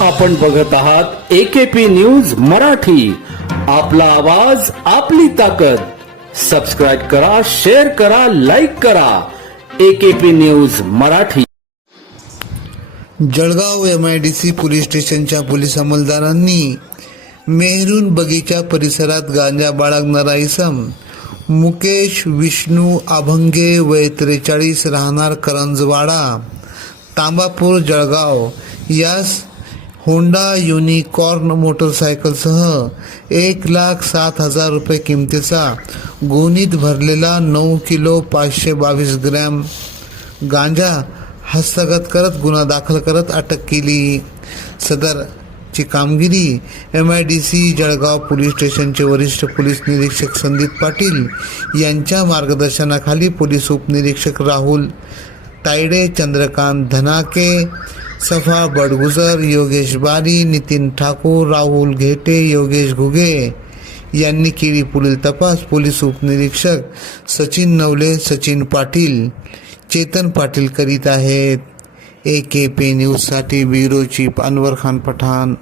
आपण बघत आहात एकेपी न्यूज मराठी. आपला आवाज आपली ताकद. सबस्क्राईब करा शेअर करा लाईक करा. AKP news Marathi. Jalgaon M I D C police स्टेशनच्या पोलीस अंमलदारांनी मेहरून बगीचा परिसरात गांजा बाळगणारा इसम मुकेश विष्णू अभंगे वय त्रेचाळीस राहणार करंजवाडा तांबापूर जळगाव यास होंडा युनिकॉर्न मोटरसायकलसह एक लाख सात हजार रुपये किमतीचा गोणीत भरलेला नऊ किलो पाचशे बावीस ग्रॅम गांजा हस्तगत करत गुन्हा दाखल करत अटक केली. सदर ची कामगिरी M I D C Jalgaon police स्टेशनचे वरिष्ठ पोलीस निरीक्षक संदीप पाटील यांच्या मार्गदर्शनाखाली पोलीस उपनिरीक्षक राहुल तायडे चंद्रकांत धनाके सफा बडगुजर योगेश बारी नितीन ठाकूर राहुल घेटे योगेश घुगे यांनी केली पुढील तपास. पोलीस उपनिरीक्षक सचिन नवले सचिन पाटील चेतन पाटील करीत आहेत. ए के पी न्यूजसाठी ब्युरो चीफ अनवर खान पठाण.